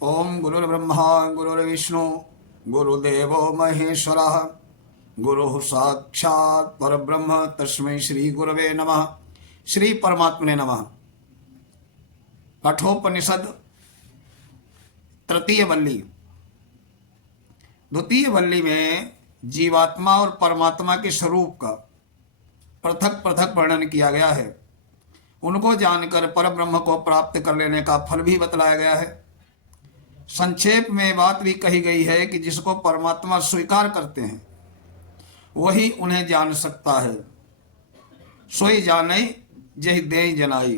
ओम गुरुर्ब्रह्मा गुरुर्विष्णु गुरुदेवो महेश्वरः गुरुः साक्षात् परब्रह्म तस्मै श्री गुरवे नमः। श्री परमात्मने नमः। कठोपनिषद तृतीय वल्ली। द्वितीय वल्ली में जीवात्मा और परमात्मा के स्वरूप का पृथक पृथक वर्णन किया गया है। उनको जानकर परब्रह्म को प्राप्त कर लेने का फल भी बतलाया गया है। संक्षेप में बात भी कही गई है कि जिसको परमात्मा स्वीकार करते हैं वही उन्हें जान सकता है। सोई जाने जहि देहि जनाई।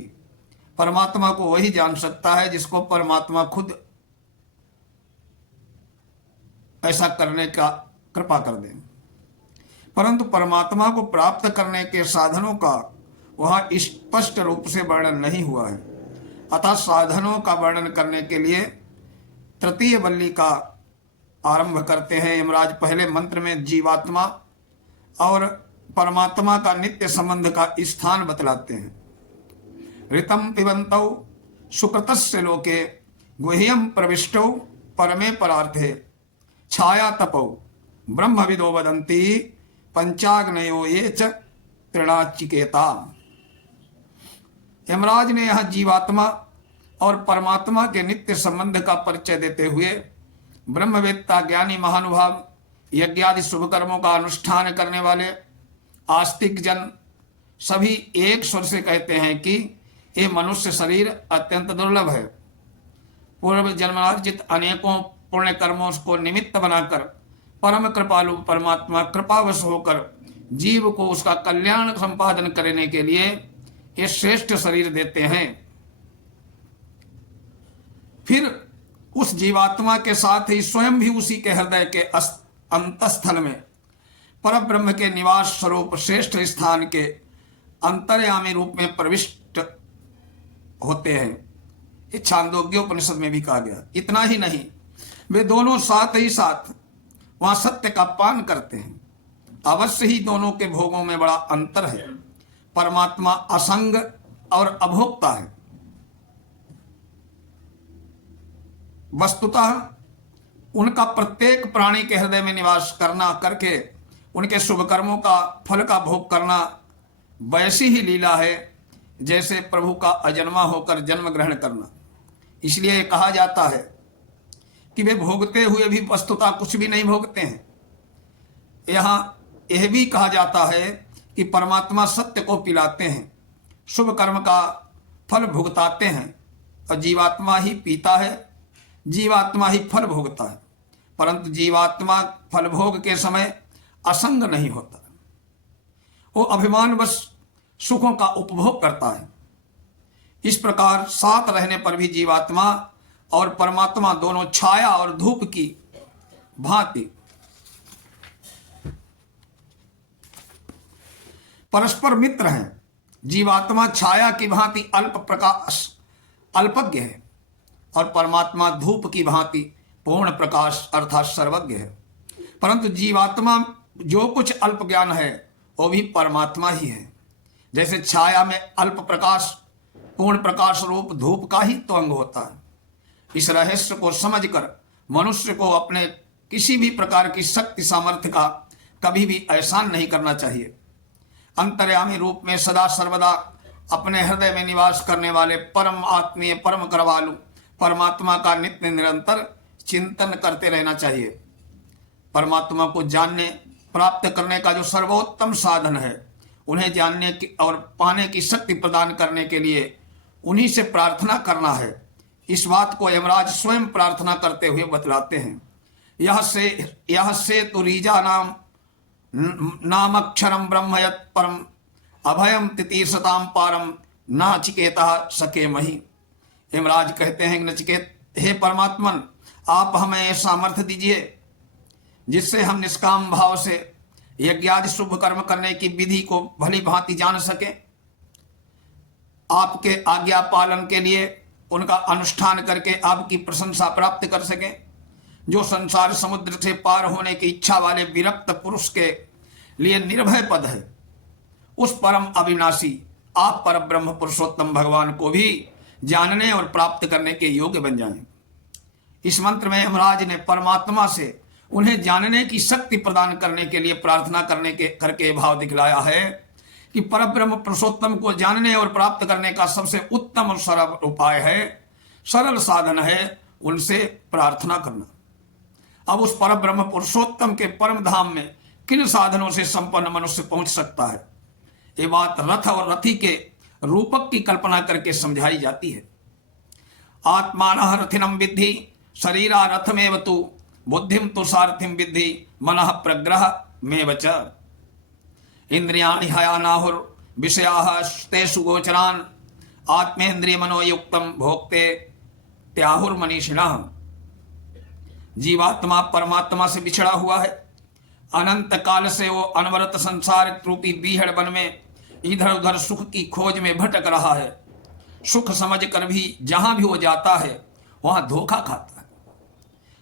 परमात्मा को वही जान सकता है जिसको परमात्मा खुद ऐसा करने का कृपा कर दे। परंतु परमात्मा को प्राप्त करने के साधनों का वहां स्पष्ट रूप से वर्णन नहीं हुआ है। अतः साधनों का वर्णन करने के लिए तृतीय वल्ली का आरंभ करते हैं। यमराज पहले मंत्र में जीवात्मा और परमात्मा का नित्य संबंध का स्थान बतलाते हैं। ऋतम पिबन्तौ सुकृतस्य लोके गुह्यम प्रविष्टौ परमे परार्थे छाया तपौ ब्रह्मविदो वदन्ति पंचाग्नयो ये च तृणाचिकेता। यमराज ने यह जीवात्मा और परमात्मा के नित्य संबंध का परिचय देते हुए ब्रह्मवेत्ता ज्ञानी महानुभाव यज्ञादि शुभ कर्मों का अनुष्ठान करने वाले आस्तिक जन सभी एक स्वर से कहते हैं कि ये मनुष्य शरीर अत्यंत दुर्लभ है। पूर्व जन्मार्जित अनेकों पुण्य कर्मों को निमित्त बनाकर परम कृपालु परमात्मा कृपावश होकर जीव को उसका कल्याण संपादन करने के लिए ये श्रेष्ठ शरीर देते हैं। फिर उस जीवात्मा के साथ ही स्वयं भी उसी के हृदय के अंतस्थल में परब्रह्म के निवास स्वरूप श्रेष्ठ स्थान के अंतर्यामी रूप में प्रविष्ट होते हैं। ये छांदोग्योपनिषद में भी कहा गया। इतना ही नहीं, वे दोनों साथ ही साथ वहां सत्य का पान करते हैं। अवश्य ही दोनों के भोगों में बड़ा अंतर है। परमात्मा असंग और अभोक्ता है। वस्तुतः उनका प्रत्येक प्राणी के हृदय में निवास करना करके उनके शुभ कर्मों का फल का भोग करना वैसी ही लीला है जैसे प्रभु का अजन्मा होकर जन्म ग्रहण करना। इसलिए कहा जाता है कि वे भोगते हुए भी वस्तुतः कुछ भी नहीं भोगते हैं। यहाँ यह भी कहा जाता है कि परमात्मा सत्य को पिलाते हैं, शुभ कर्म का फल भुगताते हैं और जीवात्मा ही पीता है, जीवात्मा ही फल भोगता है। परंतु जीवात्मा फल भोग के समय असंग नहीं होता। वो अभिमानवश सुखों का उपभोग करता है। इस प्रकार साथ रहने पर भी जीवात्मा और परमात्मा दोनों छाया और धूप की भांति परस्पर मित्र हैं। जीवात्मा छाया की भांति अल्प प्रकाश अल्पज्ञ है और परमात्मा धूप की भांति पूर्ण प्रकाश अर्थात सर्वज्ञ है। परंतु जीवात्मा जो कुछ अल्प ज्ञान है वो भी परमात्मा ही है। जैसे छाया में अल्प प्रकाश पूर्ण प्रकाश रूप धूप का ही तो अंग होता है। इस रहस्य को समझकर मनुष्य को अपने किसी भी प्रकार की शक्ति सामर्थ्य का कभी भी एहसान नहीं करना चाहिए। अंतर्यामी रूप में सदा सर्वदा अपने हृदय में निवास करने वाले परम आत्मीय परम कृपालु परमात्मा का नित्य निरंतर चिंतन करते रहना चाहिए। परमात्मा को जानने प्राप्त करने का जो सर्वोत्तम साधन है, उन्हें जानने की और पाने की शक्ति प्रदान करने के लिए उन्हीं से प्रार्थना करना है। इस बात को यमराज स्वयं प्रार्थना करते हुए बतलाते हैं। यह से तो रीजा नामक्षरम ब्रह्म यत् परम अभयम तितीर्षताम पारम नाचिकेता सके मही। यमराज कहते हैं नचिकेत, हे परमात्मन, आप हमें यह सामर्थ्य दीजिए जिससे हम निष्काम भाव से यज्ञादि शुभ कर्म करने की विधि को भली भांति जान सके, आपके आज्ञा पालन के लिए उनका अनुष्ठान करके आपकी प्रशंसा प्राप्त कर सके। जो संसार समुद्र से पार होने की इच्छा वाले विरक्त पुरुष के लिए निर्भय पद है, उस परम अविनाशी आप पर ब्रह्म पुरुषोत्तम भगवान को भी जानने और प्राप्त करने के योग्य बन जाएं। इस मंत्र में यमराज ने परमात्मा से उन्हें जानने की शक्ति प्रदान करने के लिए प्रार्थना करके भाव दिखलाया है कि परब्रह्म पुरुषोत्तम को जानने और प्राप्त करने का सबसे उत्तम और सरल उपाय है, सरल साधन है उनसे प्रार्थना करना। अब उस परब्रह्म पुरुषोत्तम के परम धाम में किन साधनों से संपन्न मनुष्य पहुंच सकता है, ये बात रथ और रथी के रूपक की कल्पना करके समझाई जाती है। आत्मानः रथिनम विद्धि शरीरा रथमेव तु बुद्धिम तु सारथिम विद्धि मनः प्रग्रह में च। इंद्रियाणि हयानाहुर विषयाः तेषु गोचरान् आत्मेन्द्रिय मनोयुक्तम भोक्ते त्याहुर मनीषिणः। जीवात्मा परमात्मा से बिछड़ा हुआ है। अनंत काल से वो अनवरत संसार रूपी बीहड़ वन में इधर उधर सुख की खोज में भटक रहा है। सुख समझ कर भी जहां भी वो जाता है वहां धोखा खाता है।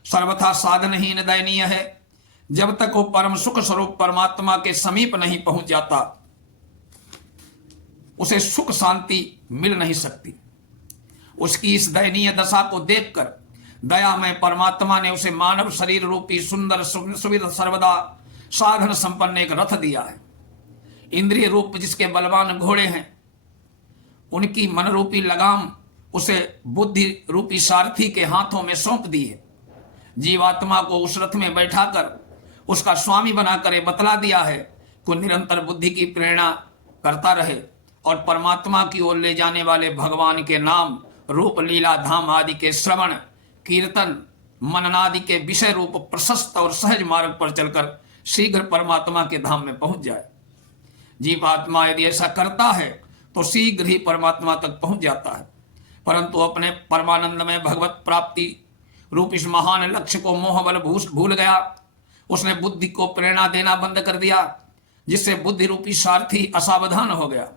सर्वथा साधनहीन दयनीय है। जब तक वो परम सुख स्वरूप परमात्मा के समीप नहीं पहुंच जाता उसे सुख शांति मिल नहीं सकती। उसकी इस दयनीय दशा को देखकर दयामय परमात्मा ने उसे मानव शरीर रूपी सुंदर सुविधा सर्वदा साधन संपन्न एक रथ दिया है। इंद्रिय रूप जिसके बलवान घोड़े हैं, उनकी मन रूपी लगाम उसे बुद्धि रूपी सारथी के हाथों में सौंप दी है। जीवात्मा को उस रथ में बैठाकर उसका स्वामी बनाकर बतला दिया है कि निरंतर बुद्धि की प्रेरणा करता रहे और परमात्मा की ओर ले जाने वाले भगवान के नाम रूप लीला धाम आदि के श्रवण कीर्तन मननादि के विषय रूप प्रशस्त और सहज मार्ग पर चलकर शीघ्र परमात्मा के धाम में पहुंच जाए। जीवात्मा यदि ऐसा करता है तो शीघ्र ही परमात्मा तक पहुंच जाता है, परंतु अपने परमानंद में भगवत प्राप्ति रूप इस महान लक्ष्य को मोहबल भूल गया। उसने बुद्धि को प्रेरणा देना बंद कर दिया, जिससे बुद्धि रूपी सारथी असावधान हो गया।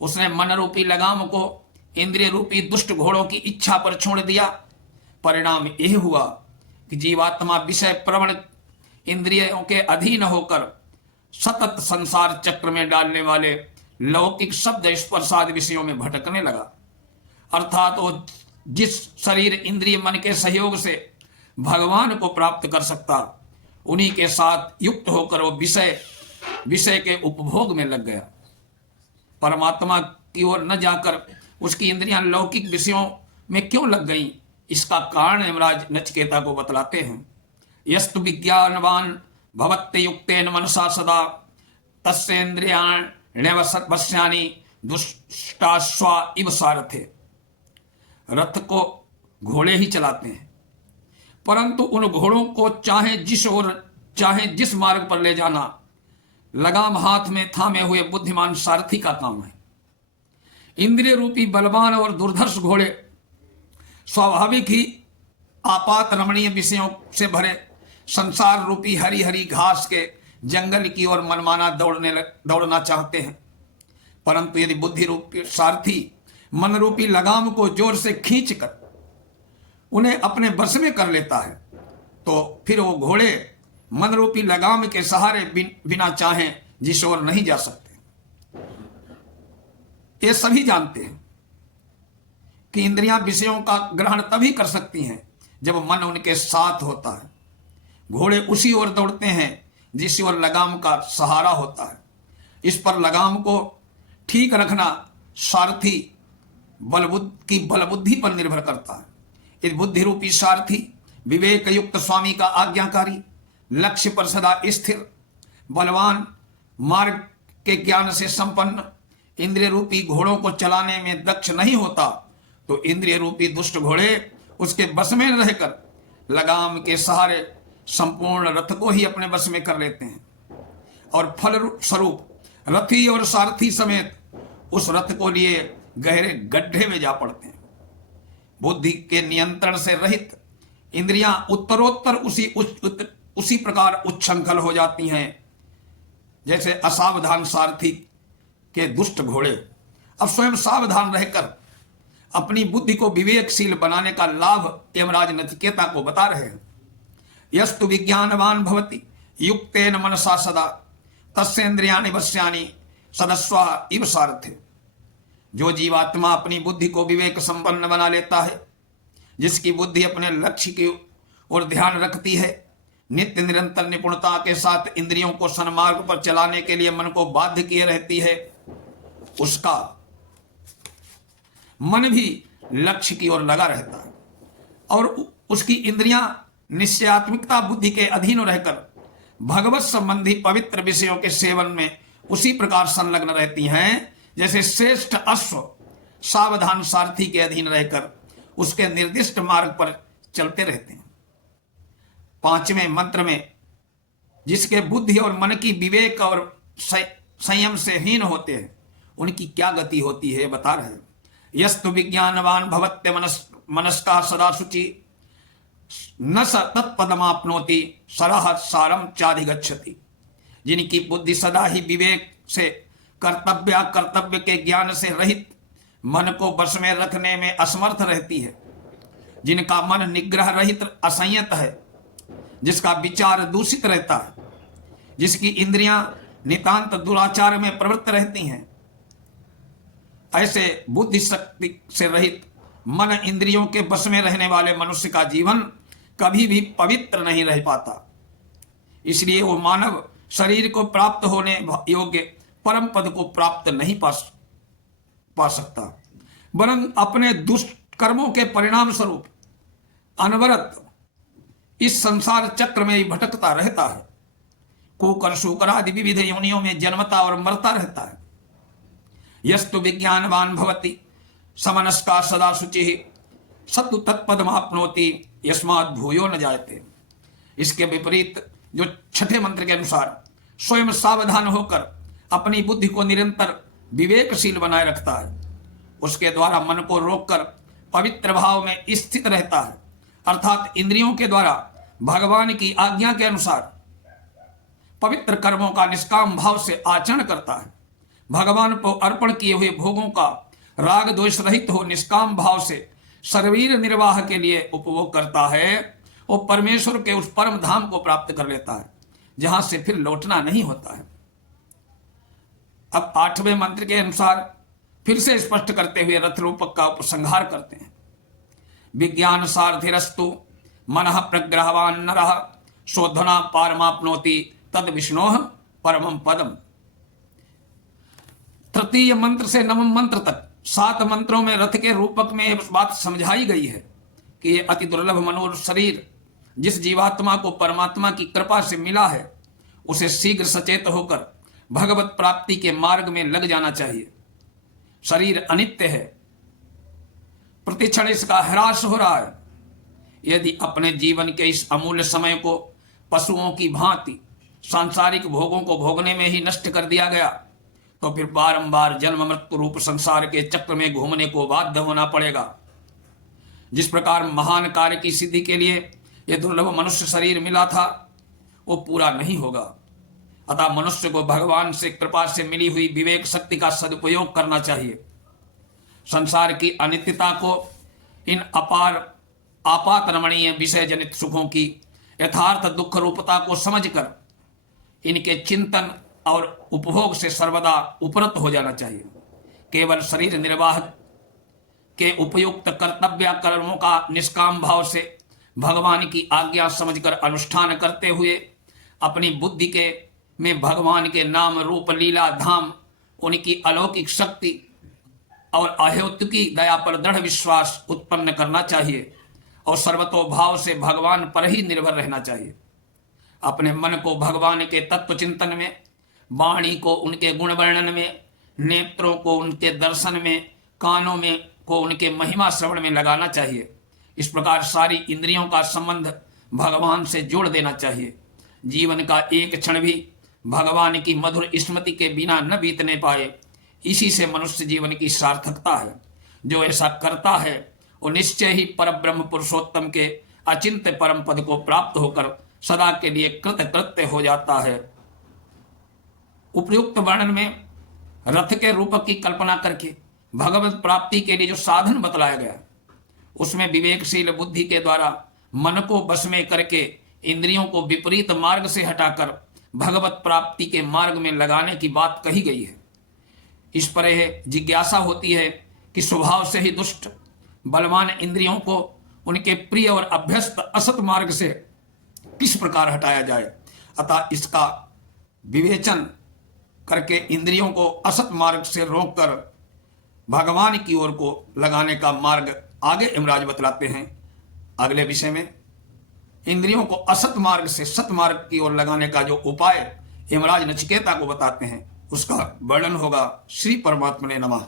उसने मन रूपी लगाम को इंद्रिय रूपी दुष्ट घोड़ों की इच्छा पर छोड़ दिया। परिणाम यह हुआ कि जीवात्मा विषय प्रवण इंद्रियों के अधीन होकर सतत संसार चक्र में डालने वाले लौकिक शब्द स्पर्शाद विषयों में भटकने लगा। अर्थात वो जिस शरीर इंद्रिय मन के सहयोग से भगवान को प्राप्त कर सकता, उन्हीं के साथ युक्त होकर वो विषय के उपभोग में लग गया। परमात्मा की ओर न जाकर उसकी इंद्रियां लौकिक विषयों में क्यों लग गईं, इसका कारण यमराज नचिकेता को बतलाते हैं। यस्तु विज्ञानवान भवत्ते युक्तेन मनसा सदा तस्येन्द्रियाणि वश्यानि दुष्टाश्वा इव सारथे। रथ को घोड़े ही चलाते हैं, परंतु उन घोड़ों को चाहे जिस ओर चाहे जिस मार्ग पर ले जाना लगाम हाथ में थामे हुए बुद्धिमान सारथी का काम है। इंद्रिय रूपी बलवान और दुर्धर्ष घोड़े स्वाभाविक ही आपात रमणीय विषयों से भरे संसार रूपी हरी हरी घास के जंगल की ओर मनमाना दौड़ना चाहते हैं, परंतु यदि बुद्धि रूपी सारथी मन रूपी लगाम को जोर से खींचकर उन्हें अपने वश में कर लेता है तो फिर वो घोड़े मन रूपी लगाम के सहारे बिना चाहे जिस ओर नहीं जा सकते। ये सभी जानते हैं कि इंद्रियां विषयों का ग्रहण तभी कर सकती हैं जब मन उनके साथ होता है। घोड़े उसी ओर दौड़ते हैं जिस ओर लगाम का सहारा होता है। इस पर लगाम को ठीक रखना सारथी बलबुद्धि पर निर्भर करता है। इस बुद्धि रूपी सारथी विवेक युक्त स्वामी का आज्ञाकारी, लक्ष्य पर सदा स्थिर, बलवान, मार्ग के ज्ञान से संपन्न इंद्रिय रूपी घोड़ों को चलाने में दक्ष नहीं होता तो इंद्रिय रूपी दुष्ट घोड़े उसके बस में रहकर लगाम के सहारे संपूर्ण रथ को ही अपने बस में कर लेते हैं और फल स्वरूप रथी और सारथी समेत उस रथ को लिए गहरे गड्ढे में जा पड़ते हैं। बुद्धि के नियंत्रण से रहित इंद्रियां उत्तरोत्तर उसी प्रकार उच्छृंखल हो जाती हैं जैसे असावधान सारथी के दुष्ट घोड़े। अब स्वयं सावधान रहकर अपनी बुद्धि को विवेकशील बनाने का लाभ यमराज नचिकेता को बता रहे हैं। यस्तु विज्ञानवान भवति युक्तेन मनसा सदा तस्येन्द्रियाणि वश्यानि सदस्वा इव सारथे। जो जीवात्मा अपनी बुद्धि को विवेक संपन्न बना लेता है जिसकी बुद्धि अपने लक्ष्य की ओर ध्यान रखती है, नित्य निरंतर निपुणता के साथ इंद्रियों को सन्मार्ग पर चलाने के लिए मन को बाध्य किए रहती है, उसका मन भी लक्ष्य की ओर लगा रहता है और उसकी इंद्रियां निश्चयात्मिकता बुद्धि के अधीन रहकर भगवत संबंधी पवित्र विषयों के सेवन में उसी प्रकार संलग्न रहती हैं जैसे श्रेष्ठ अश्व सावधान सारथी के अधीन रहकर उसके निर्दिष्ट मार्ग पर चलते रहते हैं। 5वें मंत्र में जिसके बुद्धि और मन की विवेक और संयम से हीन होते हैं, उनकी क्या गति होती है बता रहे हैं। यस्तु विज्ञानवान भवत्य मनस्का सदा शुचि न स तत्पदमाप्नोति सरह सारम चाधिगच्छति। जिनकी बुद्धि सदा ही विवेक से कर्तव्य के ज्ञान से रहित मन को वश में रखने में असमर्थ रहती है, जिनका मन निग्रह रहित असंयत है, जिसका विचार दूषित रहता है, जिसकी इंद्रियां नितांत दुराचार में प्रवृत्त रहती हैं, ऐसे बुद्धि शक्ति से रहित मन इंद्रियों के वश में रहने वाले मनुष्य का जीवन कभी भी पवित्र नहीं रह पाता। इसलिए वो मानव शरीर को प्राप्त होने योग्य परम पद को प्राप्त नहीं पा सकता, वरन अपने दुष्कर्मों के परिणाम स्वरूप अनवरत इस संसार चक्र में ही भटकता रहता है, कुकर शुकर आदि विविध योनियों में जन्मता और मरता रहता है। यस्तु विज्ञानवान भवति समनस्का सदा शुचि सत्तु तत्पदमाप्नोति यस्मात् भूयो न जायते। इसके विपरीत जो 6ठे मंत्र के अनुसार स्वयं सावधान होकर अपनी बुद्धि को निरंतर विवेकशील बनाए रखता है, उसके द्वारा मन को रोककर पवित्र भाव में स्थित रहता है, अर्थात इंद्रियों के द्वारा भगवान की आज्ञा के अनुसार पवित्र कर्मों का निष्काम भाव से आचरण करता है, भगवान को अर्पण किए हुए भोगों का राग द्वेष रहित हो निष्काम भाव से शरीर निर्वाह के लिए उपभोग करता है, वो परमेश्वर के उस परम धाम को प्राप्त कर लेता है जहां से फिर लौटना नहीं होता है। अब 8वें मंत्र के अनुसार फिर से स्पष्ट करते हुए रथ रूपक का उपसंहार करते हैं। विज्ञान सारथिरस्तु मनः प्रग्रहवान नरः शोधना पारमाप्नोति तद विष्णोः परमं पदम। तृतीय मंत्र से 9वें मंत्र तक 7 मंत्रों में रथ के रूपक में यह बात समझाई गई है कि यह अति दुर्लभ मनोर शरीर जिस जीवात्मा को परमात्मा की कृपा से मिला है, उसे शीघ्र सचेत होकर भगवत प्राप्ति के मार्ग में लग जाना चाहिए। शरीर अनित्य है, प्रतिक्षण इसका ह्रास हो रहा है। यदि अपने जीवन के इस अमूल्य समय को पशुओं की भांति सांसारिक भोगों को भोगने में ही नष्ट कर दिया गया तो फिर बारंबार जन्म मृत्यु रूप संसार के चक्र में घूमने को बाध्य होना पड़ेगा। जिस प्रकार महान कार्य की सिद्धि के लिए यह दुर्लभ मनुष्य शरीर मिला था, वो पूरा नहीं होगा। अतः मनुष्य को भगवान से कृपा से मिली हुई विवेक शक्ति का सदुपयोग करना चाहिए। संसार की अनित्यता को, इन अपार आपात रमणीय विषय जनित सुखों की यथार्थ दुख रूपता को समझकर इनके चिंतन और उपभोग से सर्वदा उपरत हो जाना चाहिए। केवल शरीर निर्वाह के उपयुक्त कर्तव्य कर्मों का निष्काम भाव से भगवान की आज्ञा समझकर अनुष्ठान करते हुए अपनी बुद्धि के में भगवान के नाम रूप लीला धाम, उनकी अलौकिक शक्ति और अहेतुकी दया पर दृढ़ विश्वास उत्पन्न करना चाहिए और सर्वतोभाव से भगवान पर ही निर्भर रहना चाहिए। अपने मन को भगवान के तत्व चिंतन में, वाणी को उनके गुण वर्णन में, नेत्रों को उनके दर्शन में, कानों में को उनके महिमा श्रवण में लगाना चाहिए। इस प्रकार सारी इंद्रियों का संबंध भगवान से जोड़ देना चाहिए। जीवन का एक क्षण भी भगवान की मधुर स्मृति के बिना न बीतने पाए, इसी से मनुष्य जीवन की सार्थकता है। जो ऐसा करता है वो निश्चय ही परब्रह्म पुरुषोत्तम के अचिंत्य परम पद को प्राप्त होकर सदा के लिए कृतकृत्य हो जाता है। उपयुक्त वर्णन में रथ के रूपक की कल्पना करके भगवत प्राप्ति के लिए जो साधन बतलाया गया, उसमें विवेकशील बुद्धि के द्वारा मन को वश में करके इंद्रियों को विपरीत मार्ग से हटाकर भगवत प्राप्ति के मार्ग में लगाने की बात कही गई है। इस पर यह जिज्ञासा होती है कि स्वभाव से ही दुष्ट बलवान इंद्रियों को उनके प्रिय और अभ्यस्त असत मार्ग से किस प्रकार हटाया जाए। अतः इसका विवेचन करके इंद्रियों को असत मार्ग से रोककर भगवान की ओर को लगाने का मार्ग आगे यमराज बतलाते हैं। अगले विषय में इंद्रियों को असत मार्ग से सत मार्ग की ओर लगाने का जो उपाय यमराज नचिकेता को बताते हैं, उसका वर्णन होगा। श्री परमात्मा ने नमः।